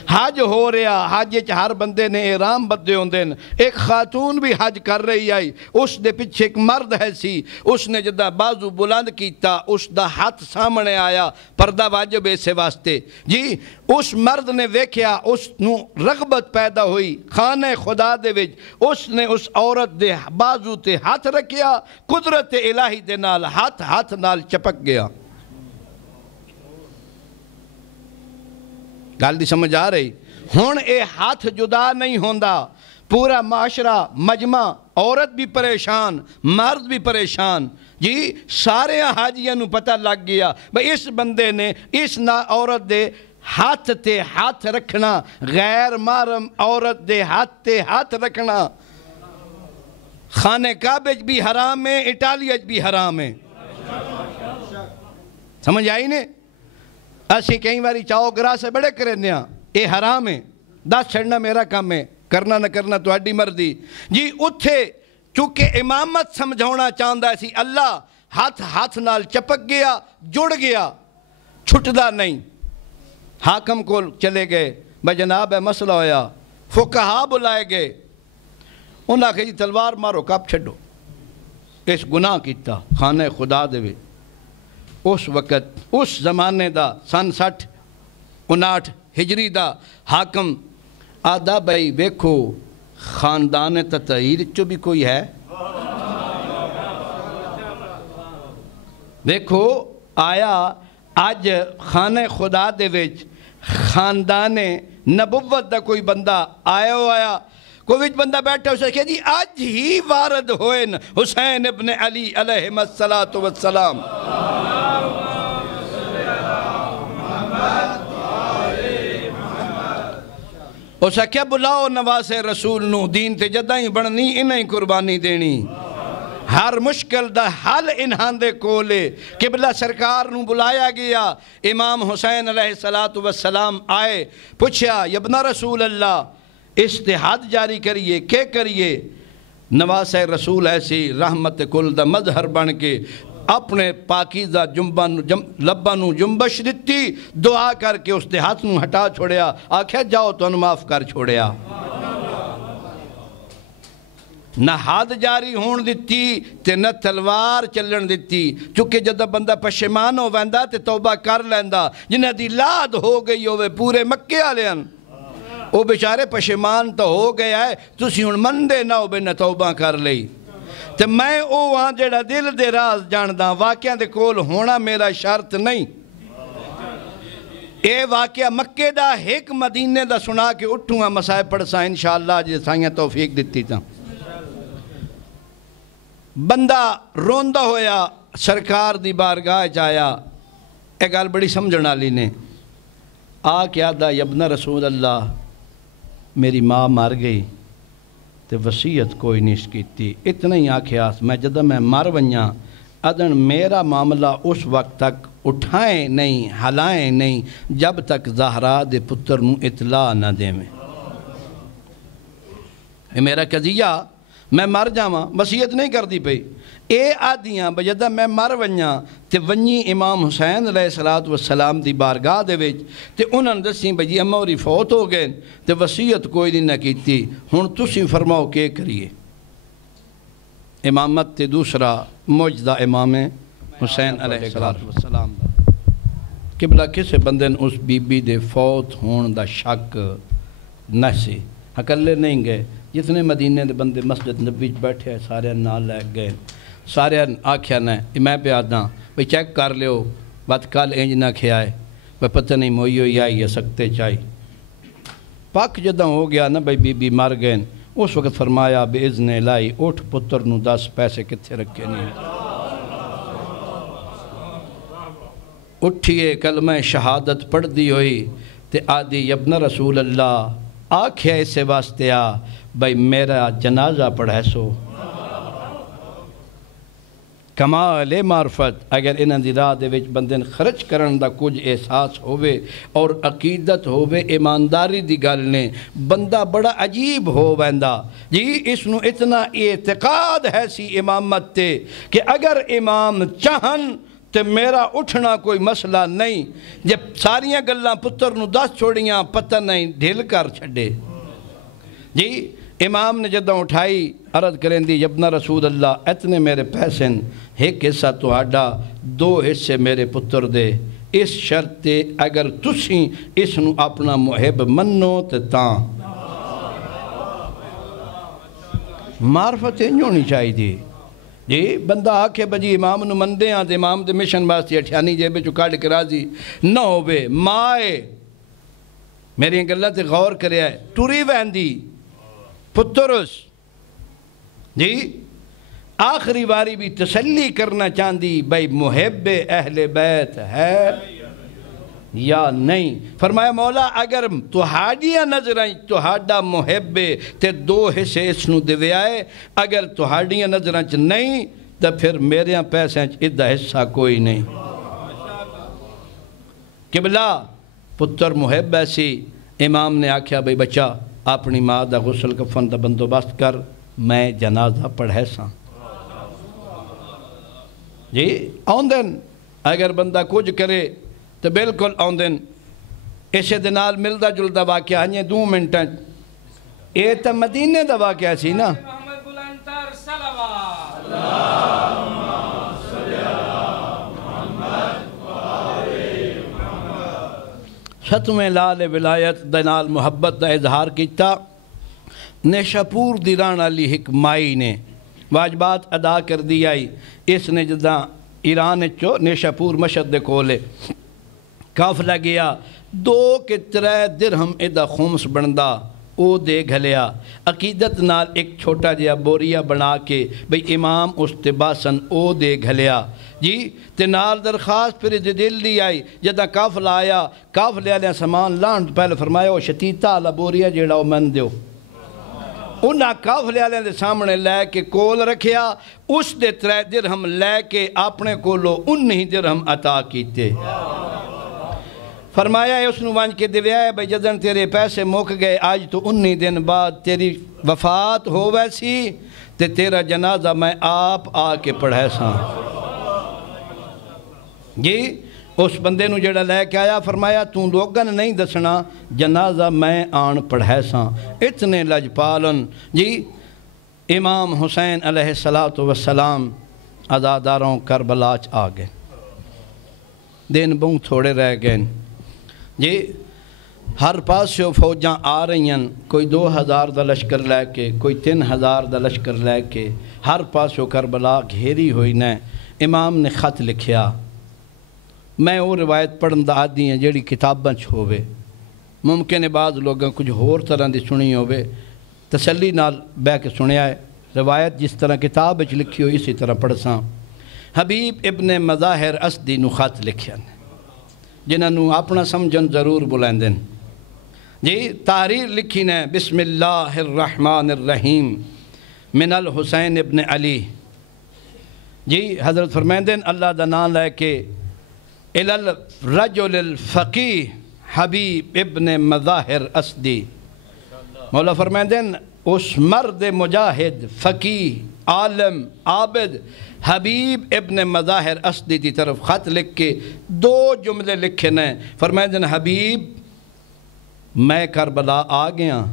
حج ہو رہا، حج ہر بندے نے احرام بدے ہوندے، ایک خاتون بھی حج کر رہی آئی، اس دے پیچھے ایک مرد ہے سی، اس نے جدہ بازو بلند کیتا، اس دا ہاتھ سامنے آیا، پردہ واجب اسے واسطے جی۔ اس مرد نے ویکھیا، اس نو رغبت پیدا ہوئی خانہ خدا دے وچ، اس نے اس عورت دے بازو تے ہاتھ رکھیا، قدرت الہی دے نال ہاتھ نال چپک گیا۔ گل دی سمجھ آ رہی؟ ہون اے ہاتھ جدا نہیں ہوندا، پورا معاشرہ مجمع، عورت بھی پریشان، مرد بھی پریشان جی۔ سارے حاجیاں نو پتہ لگ گیا بھئی اس بندے نے اس عورت دے ہاتھ تے ہاتھ رکھنا، غیر محرم عورت دے ہاتھ تے ہاتھ رکھنا خانہ کعبہ بھی حرام ہے، اٹالیہ بھی حرام ہے۔ سمجھ آئی نے؟ اسی کئی باری چاہو گرا سے بڑے کرنے ہیں، اے حرام ہے، دس چھڑنا میرا کام ہے، کرنا نہ کرنا تو اڈی مردی جی۔ اتھے چونکہ امامت سمجھونا چاہندہ سی، اللہ ہاتھ نال چپک گیا، جڑ گیا، چھٹدا نہیں۔ حاکم کو چلے گئے، بھائی جناب ہے مسئلہ ہویا، فقہا بلائے گئے، انہاں کہا جی تلوار مارو، کب چھڑو، اس گناہ کیتا خانہ خدا دے وے۔ اس وقت اس زمانے دا سن 60-59 ہجری دا حاکم آدھا بھائی ویکھو خاندان تطہیر چو بھی کوئی ہے ویکھو آیا آج خانہ خدا دے وچ خاندان نبوت دا کوئی بندہ آیا کوئی وچ بندہ بیٹھا اسے کہا جی آج ہی وارد ہوئے حسین ابن علی علیہ السلام اسے کیا بلاؤ نواز رسول نو دین تے جدہ ہی بڑھنی انہیں قربانی دینی ہر مشکل دا حل انہاں دے کولے قبلہ سرکار نو بلایا گیا امام حسین علیہ السلام آئے پوچھا یبن رسول اللہ استحاد جاری کریے کہ کریے نواز رسول ایسی رحمت کل دا مظہر بن کے اپنے پاکیزہ لبا نو جنبش دیتی دعا کر کے اس دے ہاتھ نو ہٹا چھوڑیا آکھے جاؤ تو انو معاف کر چھوڑیا نہ ہاتھ جاری ہون دیتی تے نہ تلوار چلن دیتی چونکہ جدہ بندہ پشیمان ہو ویندہ تے توبہ کر لیندہ جنہیں دی لاد ہو گئی ہوئے پورے مکے آلین وہ بیچارے پشیمان تو ہو گیا ہے تسی ہون مندے نہ ہو بے نہ توبہ کر لئی تے میں او وہاں جڑا دل دے راز جاندہ واقعہ دے کول ہونا میرا شرط نہیں اے واقعہ مکے دا ایک مدینے دا سنا کے اٹھوں گا مسائب پڑھ سا انشاءاللہ جی سائیاں توفیق دیتی تھا بندہ روندہ ہویا سرکار دی بارگاہ جایا ایک گال بڑی سمجھنا لی نے کیا دا یبن رسول اللہ میری ماں مار گئی تے وصیت کوئی نہیں کیتی اتنا ہی آکھیاس میں جدہ میں مر ونیاں ادن میرا معاملہ اس وقت تک اٹھائیں نہیں ہلائیں نہیں جب تک زہرا دے پتر نو اطلاع نہ دے میں میرا قضیہ میں مر جاواں وصیت نہیں کر دی پئی اے آدیاں بجدہ میں مر ونیاں تے ونی امام حسین علیہ السلام دی بارگاہ دے وچ تے انہاں دسیں بجی اموری فوت ہو گئے تے وصیت کوئی نہیں نہ کیتی ہن تسی فرماؤ کہ کریے امامت تے دوسرا موجدہ امام حسین علیہ السلام قبلہ کسے بندن اس بی بی دے فوت ہون دا شک نہ سی اکلے نہیں گئے جتنے مدینے دے بندے مسجد نبی بیٹھے ہیں سارے نال لے گئے سارے آکھیا نے میں پہ آدھاں بھئی چیک کر لیو بات کال اینج نہ کھیائے بھئی پتہ نہیں موئی ہوئی آئی یا سکتے چاہی پاک جدہ ہو گیا نا بھئی بی بی مار گئے اس وقت فرمایا بے اذن الہی اٹھ پتر نو 10 پیسے کتھے رکھے نہیں اٹھئے کلمہ شہادت پڑھ دی ہوئی تے آدھی یبن رسول اللہ آکھیا اسے واسطے بھئی میرا جنازہ پڑھے سو کمال معرفت اگر انہاں دی راہ دے وچ بندن خرچ کرن دا کچھ احساس ہوئے اور عقیدت ہوئے ایمانداری دی گل نے بندہ بڑا عجیب ہو ویندا جی اس نو اتنا اعتقاد ہے سی امامت تے کہ اگر امام چاہن تے میرا اٹھنا کوئی مسئلہ نہیں جب ساریاں گلاں پتر نو 10 چھوڑیاں پتہ نہیں ڈھل کر چھڑے جی امام نے جدہ اٹھائی عرض کریں دی یبن رسول اللہ اتنے میرے پیسن ایک حصہ تو آڈا 2 حصے میرے پتر دے اس شرط اگر تسیں اس نو اپنا محب منو تے تاں معرفت انجو نہیں چاہی دی جی بندہ آکھے بجی امام نو مندے ہاں دے امام دے مشن باستی اٹھانی جے بے چکاڑ کے راضی نہ ہوئے مائے میری انگلہ تے غور کرے آئے ٹوری ویندی پترس جی آخری باری بھی تسلی کرنا چاندی بھئی محب اہل بیت ہے یا نہیں فرمایا مولا اگر تہاڑیاں نظر آئیں تہاڑا محب تے 2 حصے اس نو دے آئے اگر تہاڑیاں نظر آئیں نہیں تو پھر میرے ہاں پیسے ادھا حصہ کوئی نہیں قبلہ پتر محب ایسی امام نے آکھیا بھئی بچہ اپنی ماں دا غسل کفن دا بندوبست کر میں جنازہ پڑھے ساں جی آؤندن اگر بندہ کچھ کرے تو بالکل آؤندن اسے دنال ملدہ جلدہ واقعہ ہنیے 2 منٹیں اے تا مدینے دا واقعہ سی نا محمد بلندر صلوات اللہم صلی اللہ محمد ستویں لال ولایت دے نال محبت دا اظہار کیتا نیشاپور دی ران والی ایک مائی نے واجبات ادا کر دی آئی اس نے جداں ایران چو نیشاپور مشہد دے کولے قافلہ گیا 2 کے 3 درہم ایدہ خمس بندا او دے گھلیا عقیدت نال ایک چھوٹا جیا بوریا بنا کے بھئی امام استباسن او دے گھلیا جی تے نال درخواست پھر دل دی آئی جدہ قافلہ آیا قافلے آلے سامان لانڈ پہلے فرمایا او شتیتا آلہ بوریا جیڑا او من دیو انہاں قافلے آلے دے سامنے لے کے کول رکھیا اس دے 3 درہم لے کے اپنے کولو 19 درہم عطا کیتے فرمایا ہے اس نے وانج کے دیویا ہے بھئی جدن تیرے پیسے موک گئے آج تو 19 دن بعد تیری وفات ہو ویسی تے تیرا جنازہ میں آپ آ کے پڑھے ساں جی اس بندے نو جڑا لے کے آیا فرمایا تو لوگن نہیں دسنا جنازہ میں آن پڑھے ساں اتنے لجپالن جی امام حسین علیہ السلام عزاداروں کربلاچ آگئے دن بہن تھوڑے رہ گئے جی ہر پاس سے فوجاں آ رہی ہیں کوئی 2000 دا لشکر لے کے کوئی 3000 دا لشکر لے کے ہر پاس سے کربلا گھیری ہوئی نے امام نے خط لکھیا میں وہ روایت پڑھن دا آدھی ہیں جیڑی کتاباں چھوے ممکن ہے بعض لوگاں کچھ اور طرح دی سنی ہوئے تسلی نال بے کے سنیا ہے روایت جس طرح کتاب اچھ لکھی ہو اسی طرح پڑھ ساں حبیب ابن مظاہر اسدی نو خط لکھیا نے جنہاں نو اپنا سمجھن ضرور بلائیں دن جی تحریر لکھی نے بسم اللہ الرحمن الرحیم من الحسین ابن علی جی حضرت فرمائیں دن اللہ دا نام لے کے الرجل الفقیح حبیب ابن مظاہر اسدی مولا فرمائیں دن اس مرد مجاہد فقیح عالم عابد حبیب ابن مظاہر اسدی دی طرف خط لکھ کے 2 جملے لکھے نے فرمائیں دن حبیب میں کربلا آ گیا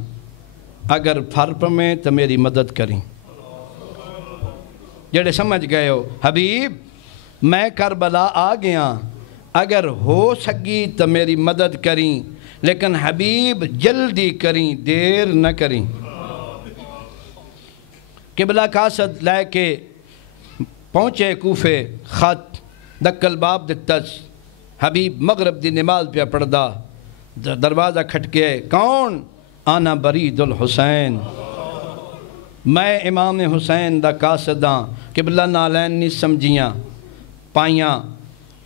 اگر پھر میں تو میری مدد کریں جڑے سمجھ گئے ہو حبیب میں کربلا آ گیا اگر ہو سکی تو میری مدد کریں لیکن حبیب جلدی کریں دیر نہ کریں قبلہ قاصد لے کے پہنچے کوفے خط دکل باب دتس حبیب مغرب دی نماز پہ پڑھدا دروازہ کھٹکے کون آنا برید الحسین میں امام حسین دا قاصداں قبلہ نالین نہیں سمجھیاں پائیاں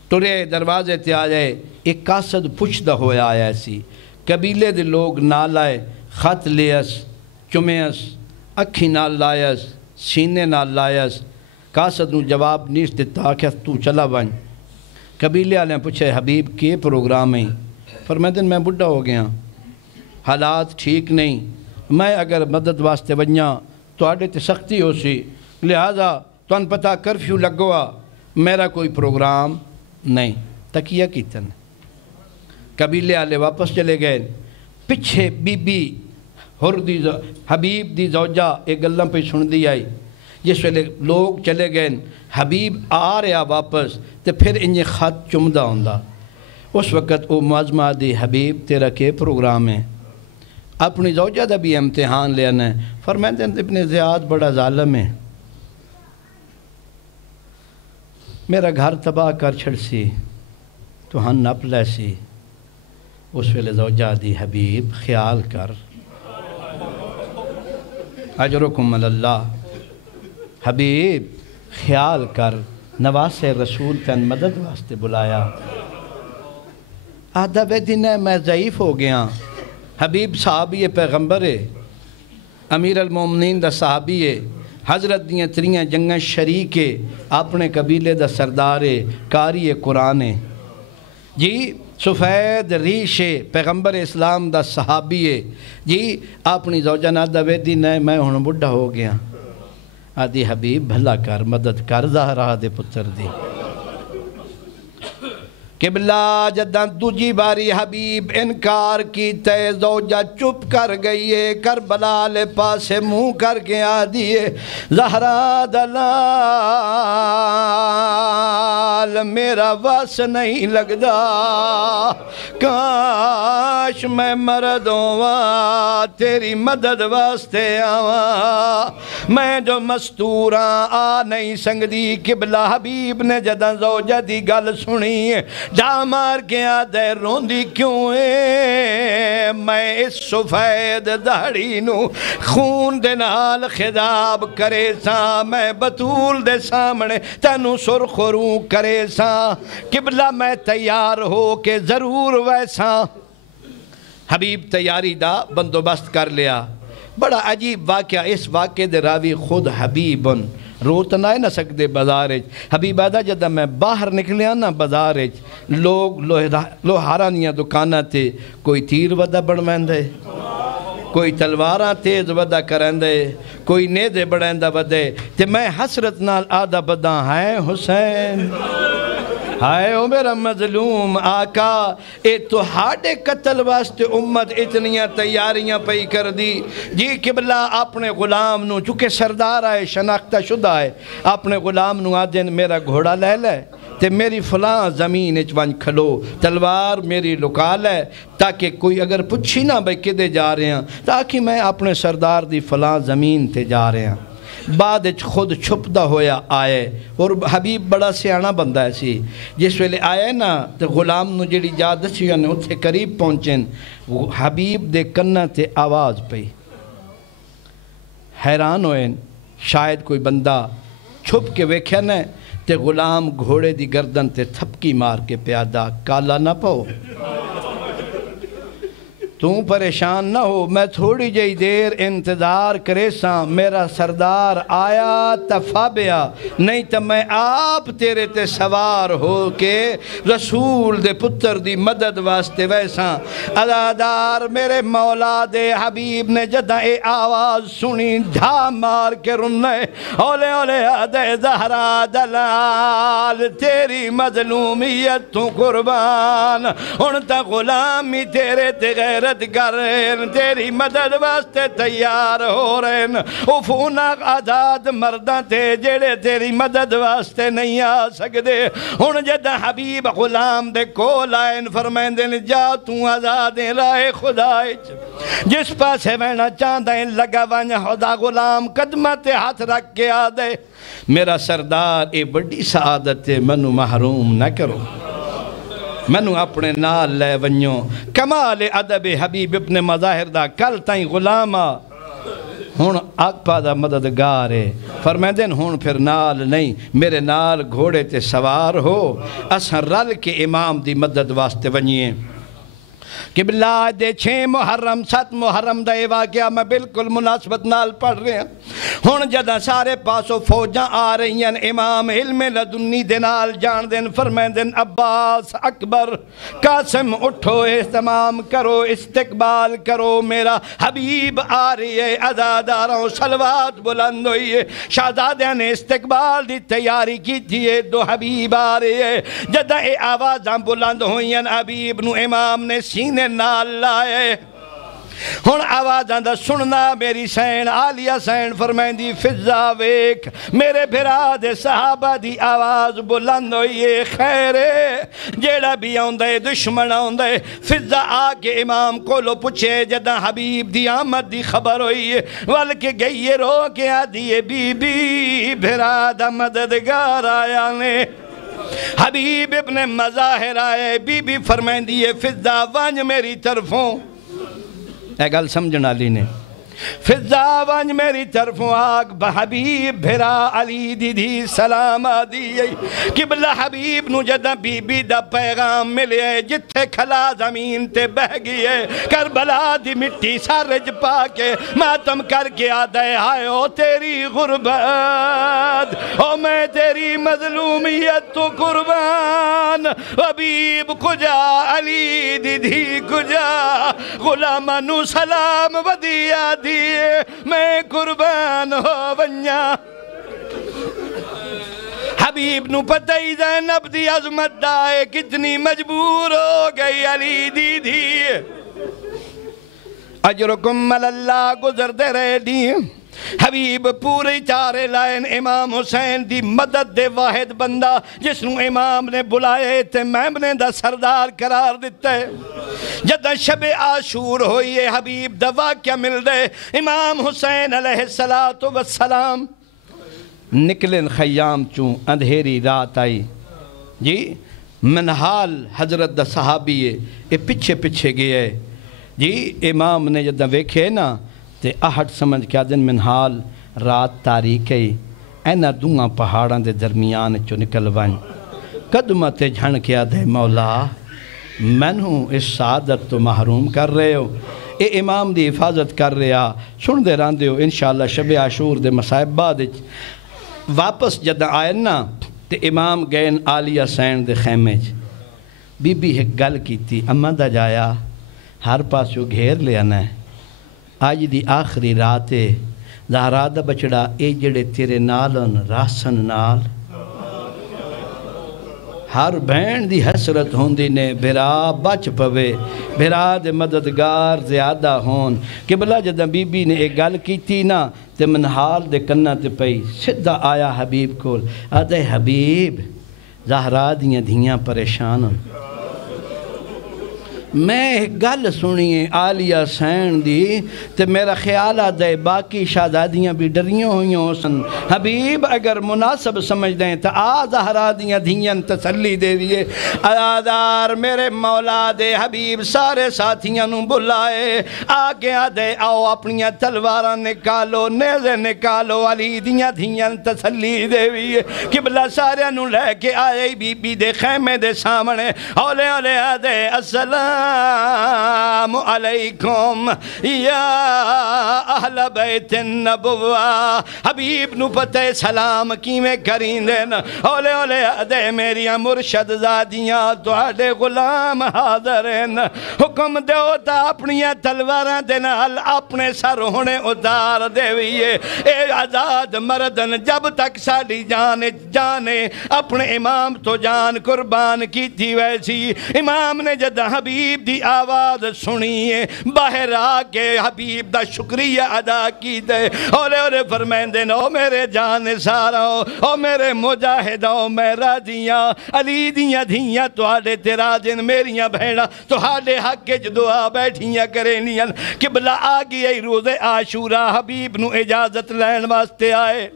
ٹرے دروازے تے آ جائے ایک قاصد پچھدہ ہویا آیا ایسی قبیلے دے لوگ نال آئے خط لیس چمیس اکھی نال لائس سینے نال لائس قاصد نو جواب نیس دیتا کہ تو چلا بن قبیلے والے پوچھے حبیب کے پروگرام ہیں فرمائے دن میں بڑھا ہو گیا حالات ٹھیک نہیں میں اگر مدد واسطے بنیا تو آڈے تے سختی ہو سی لہذا تو ان پتہ کرفیو لگوا میرا کوئی پروگرام نہیں تکیہ کیتن قبیلے والے واپس چلے گئے پچھے بی بی حبیب دی زوجہ ایک گلوں پہ سن دی آئی جس ویلے لوگ چلے گئے حبیب آ رہا واپس تو پھر انہیں خط چمدہ ہوندہ اس وقت وہ معظمہ دی حبیب تیرا کے پروگرام ہے اپنی زوجہ دا بھی امتحان لینا ہے فرمائیں ابن زیاد بڑا ظالم ہے میرا گھر تباہ کر چھڑ سی تو ہن نپ لے سی اس ویلے زوجہ دی حبیب خیال کر اجرکم اللہ حبیب خیال کر نواس رسول تین مدد واسطے بلایا آدھا بے دن ہے میں ضعیف ہو گیا حبیب صحابی پیغمبر ہے امیر المومنین دا صحابی ہے حضرت دیاں تریاں جنگاں شریک ہے اپنے قبیلے دا سردار ہے قاری قرآن ہے جی سفید ریش ہے پیغمبر اسلام دا صحابی ہے جی اپنی زوجہ نادہ بے دن ہے میں ہوں بڑھا ہو گیا آدھی حبیب بھلا کر مدد کر زہرا دے پتر دی قبلہ جداں دوجی باری حبیب انکار کی تے زوجہ چپ کر گئی ہے کربلا لے پاسے منہ کر کے آدھی ہے زہرا دلال میرا واس نہیں لگدا کاش میں مرد ہوا تیری مدد واسطے آواں میں جو مستوراں آ نہیں سنگدی قبلہ حبیب نے جداں زوجہ دی گل سنی جا مار کے آدھے روندی کیوں ہے میں اس سفید داڑھی نو خون دے نال خضاب کرے سا میں بطول دے سامنے تینو سرخ رو کرے سا قبلہ میں تیار ہو کے ضرور ویسا حبیب تیاری دا بندوبست کر لیا بڑا عجیب واقعہ اس واقعے دے راوی خود حبیبن روتا نہ سکتے بازارج حبیب آدھا جدہ میں باہر نکلیا نا بازارج لوگ لوہارانیاں دکانہ تے کوئی تیر ودا بڑھوین دے کوئی تلواراں تیز ودا کریں دے کوئی نیدے بڑھیں دا ودے تے میں حسرت نال آدھا بدا ہے حسین ہائے او میرا مظلوم آقا اے تو ہاڑے قتل واسطے امت اتنیاں تیاریاں پئی کر دی جی قبلہ اپنے غلام نو چونکہ سردار آئے شناختہ شدہ ہے اپنے غلام نو آدھیں میرا گھوڑا لے لے تے میری فلاں زمین اچوان کھلو تلوار میری لکا لے تاکہ کوئی اگر پچھی نہ بھئی کدے جا رہے ہیں تاکہ میں اپنے سردار دی فلاں زمین تے جا رہے ہیں بعد خود چھپدہ ہویا آئے اور حبیب بڑا سیانہ بندہ ہے سی جس ویلے آئے نا تو غلام نو جڑی جا دسی نے اتھے قریب پہنچیں حبیب دے کنہ تے آواز پئی حیران ہوئیں شاید کوئی بندہ چھپ کے ویکھیا نے تے غلام گھوڑے دی گردن تے تھپکی مار کے پیادہ کالا نہ پاؤ تُوں پریشان نہ ہو میں تھوڑی جائی دیر انتظار کرے ساں میرا سردار آیا تفابیا نہیں تو میں آپ تیرے تے سوار ہو کے رسول دے پتر دی مدد واسطے ویساں عزادار میرے مولا دے حبیب نے جدہ اے آواز سنی دھا مار کے رننے اولے اولے آدھے زہرا دلال تیری مظلومیت تو قربان انتا غلامی تیرے تے غیرت کریں تیری مدد واسطے تیار ہو رہے افوناق آزاد مردہ تے جڑے تیری مدد واسطے نہیں آ سکتے ان جدہ حبیب غلام دے کول آئین فرمائیں دیں جا توں آزادیں رائے خدایچ جس پاسے وینا چاندائیں لگا وانیا خدا غلام قدمہ تے ہاتھ رکھ کے آدھے میرا سردار اے بڑی سعادت منو محروم نہ کرو منو اپنے نال لے ونیوں کمال ادب حبیب ابن مظاہر دا کل تائیں غلامہ ہون آقا دا مددگار ہے فرمائیں دیں ہون پھر نال نہیں میرے نال گھوڑے تے سوار ہو اساں رل کے امام دی مدد واسطے ونییں قبلہ دے 6 محرم 7 محرم دا اے واقعہ میں بالکل مناسبت نال پڑھ رہے ہیں ہون جدہ سارے پاسوں فوجاں آ رہی ہیں امام علم لدنی دے نال جان دیں فرمائیں دیں عباس اکبر قاسم اٹھو اہتمام کرو استقبال کرو میرا حبیب آ رہی ہے عزاداروں صلوات بلند ہوئی ہے شہزادیاں نے استقبال دی تیاری کی تھی دو حبیب آ رہی ہے جدہ اے آوازاں بلند ہوئی ہیں حبیب نو امام نے سینے نال لائے ہون آوازاں دا سننا میری سین آلیہ سین فرمائیں دی فضا ویک میرے بھرا دے صحابہ دی آواز بلند ہوئیے خیرے جیڑا بھی آندے دشمن آندے فضا آکے امام کو لو پچھے جدہ حبیب دی آمد دی خبر ہوئیے والکہ گئیے رو کے آدھیے بی بی بھرا دا مددگار آیا نے حبیب ابن مظاہر آئے بی بی فرمائیں دیئے فضا وانج میری طرفوں اے گل سمجھنا لی نے فضا وانج میری طرفوں آگ بحبیب بھرا علی دی دی سلام آدھی قبلہ حبیب نو جدہ بی بی دا پیغام ملے جتھے کھلا زمین تے بہ گئے کربلا دی مٹی سارج پاکے ماتم کر کے آدھے آئے او تیری غربت او میں تیری مظلومیت تو قربان حبیب کجا علی دی دی کجا غلامہ نو سلام ودیا دیئے میں قربان ہو بنیا حبیب نو پتہ ہی زینب دی عظمت دائے کتنی مجبور ہو گئی علی دی دی اجرکم اللہ گزرتے رہے دی حبیب پوری چارے لائن امام حسین دی مدد دے واحد بندہ جس نو امام نے بلائے تے میمنے دا سردار قرار دیتا ہے جدہ شب عاشور ہوئی ہے حبیب دا واقعہ مل دے امام حسین علیہ السلام نکلن خیام چوں اندھیری رات آئی جی منحال حضرت دا صحابی ہے یہ پچھے پچھے گئے جی امام نے جدہ ویکھے نا تے احد سمجھ کیا دن منحال رات تاریخ ہے اینا دونگا پہاڑاں دے درمیان چو نکل ون قدمت جھن کیا دے مولا منہوں اس سعادت تو محروم کر رہے ہو اے امام دی حفاظت کر رہا سن دے راندے ہو انشاءاللہ شب عاشور دے مسائب بعد واپس جدہ آئین نا تے امام گئن آلیہ سین دے خیمے بی بی ایک گل کی تھی اماں دا جایا ہر پاسو گھیر لے آنا ہے آج دی آخری رات ہے زہرا دا بچڑا اے جڑے تیرے نالن راسن نال ہر بہن دی حسرت ہوندی نے بھرا بچ پوے بھرا دے مددگار زیادہ ہون قبلہ جدہ بی بی نے ایک گل کی تھی نا تے منحال دے کنہ تے پئی سدھا آیا حبیب کول آدھے حبیب زہرا دیاں دھیاں پریشان ہوں میں گل سنیے آلیہ سین دی تے میرا خیال آدھے باقی شہزادیاں بھی ڈریوں ہوئیوں سن حبیب اگر مناسب سمجھ دیں تو زہرا دیاں دھیاں تسلی دے دیئے آدھار میرے مولا دے حبیب سارے ساتھیاں نوں بلائے آگے آدھے آؤ اپنیاں تلواراں نکالو نیزے نکالو علی دیاں دھیاں تسلی دے دیئے قبلہ سارے نوں لے کے آئے بی بی دے خیمے دے سامنے اولے اولے آدھے السلام علیکم یا اہل بیت النبوہ حبیب نو پتہ سلام کیویں کریں دین اولے اولے دے میریاں مرشد زادیاں تواڈے غلام حاضر ہیں حکم دیو تا اپنیاں تلواراں دے نال اپنے سر ہونے اتار دیویے اے آزاد مردن جب تک ساڈی جانے اپنے امام تو جان قربان کی تھی ویسی امام نے جدہ حبیب دی آواز سنیے باہر آگے حبیب دا شکریہ ادا کی دے اولے اولے فرمائن دے او میرے جان ساراؤ او میرے مجاہدوں میرا دیاں علی دیاں دھیاں تو آڑے تیرا جن میریاں بھیڑا تو آڑے حق کے دعا بیٹھیاں کرینیاں قبلہ آگی ای روز عاشورہ حبیب نو اجازت لین واسطے آئے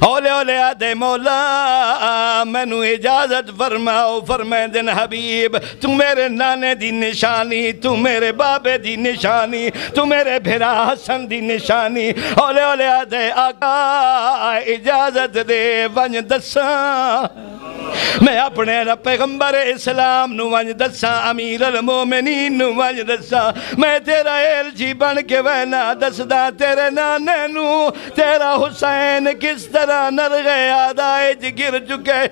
اولے اولے آدھے مولا میں نو اجازت فرماؤ فرمائیں دن حبیب تو میرے نانے دی نشانی تو میرے بابے دی نشانی تو میرے بھرا حسن دی نشانی اولے اولے آدھے آقا اجازت دے ونج دساں میں اپنے پیغمبر اسلام نو ونج دساں امیر المومنین نو ونج دساں میں تیرا ایلچی بن کے وینا دسدا تیرے نانے نو تیرا حسین کس طرح نرغے آدھائے گر چکے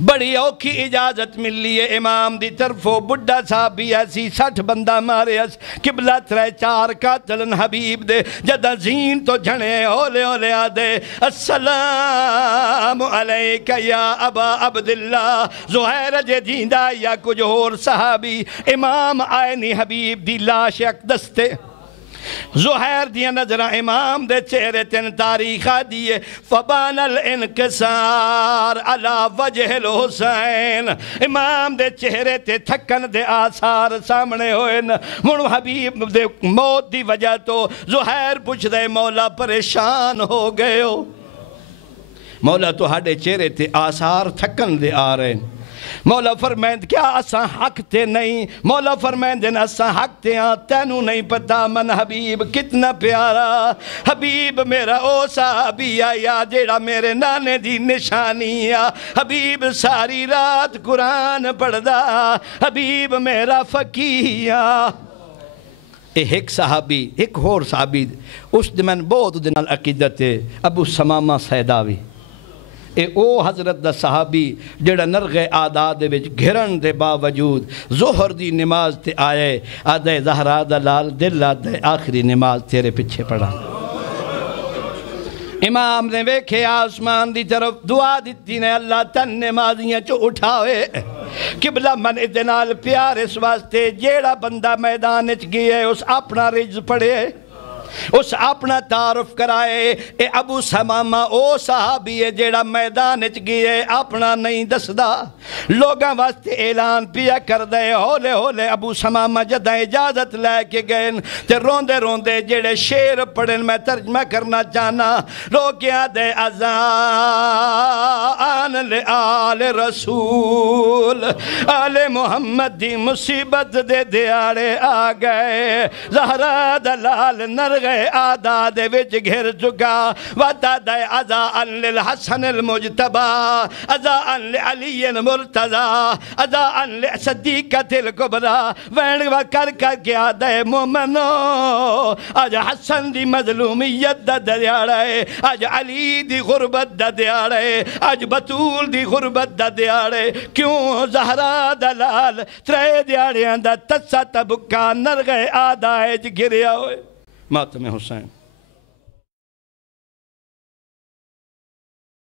بڑی اوکھی اجازت ملی ہے امام دی طرفو بڑھا صاحب بھی ایسی 60 بندہ مارے اس قبلہ 3-4 قاتلن حبیب دے جدہ زین تو جھنے اولے اولے آدھے السلام علیکہ یا ابا عبداللہ زہیر جے جیندہ یا کچھ اور صحابی امام آئینی حبیب دی لاش اقدس تے زہیر دیا نظرہ امام دے چہرے تین تاریخہ دیئے فبان الانکسار علی وجہ الحسین امام دے چہرے تے تھکن دے آثار سامنے ہوئے منو حبیب دے موت دی وجہ تو زہیر پوچھ دے مولا پریشان ہو گئے ہو مولا تو ہاڑے چہرے تے آثار تھکن دے آ رہے ہیں مولا فرمائند کیا اساں حق تے نہیں مولا فرمائند اساں حق تے ہاں تینوں نہیں پتا من حبیب کتنا پیارا حبیب میرا او صحابی آیا جیڑا میرے نانے دی نشانی آ حبیب ساری رات قرآن پڑھ دا حبیب میرا فقیہ آ ایک صحابی ایک اور صحابی اس دمن بہت دنال عقیدت ابو سمامہ سیداوی اے او حضرت دا صحابی جڑا نرغ آداد دے وچ گھرن دے باوجود ظہر دی نماز تے آئے آدھے زہرا دا لال دل آدھے آخری نماز تیرے پچھے پڑھا امام نے ویکھے آسمان دی طرف دعا دیتی نے اللہ تن نمازیاں چو اٹھاوے قبلہ من ادنال پیار اس واسطے جیڑا بندہ میدان اچ گئے اس اپنا رجز پڑھے اس اپنا تعارف کرائے اے ابو سمامہ او صحابی ہے جیڑا میدان اچ گئے اپنا نہیں دسدا لوگاں واسطے اعلان پیا کر دے ہولے ہولے ابو سمامہ جدہ اجازت لے کے گئے تے روندے روندے جیڑے شیر پڑھن میں ترجمہ کرنا چاہنا روکیا دے ازان لے آل رسول آل محمد دی مصیبت دے دیارے آ گئے زہرہ دلال نر گئے آداد وچ گھر چکا وَتَدَئِ عَزَاءً لِلْحَسَنِ الْمُجْتَبَى عَزَاءً لِعَلِيٍّ مُرْتَضَى عَزَاءً لِصَدِّيقَةِ الْكُبْرَى وینڈ کر کر کے آدھے مومنو آج حسن دی مظلومیت دا دیاڑے آج علی دی غربت دا دیاڑے آج بطول دی غربت دا دیاڑے کیوں زہرا دلال ترے دیاڑیاں دا تسا تبکا نر گئے آدھائے گریا ہوئے ماتم حسین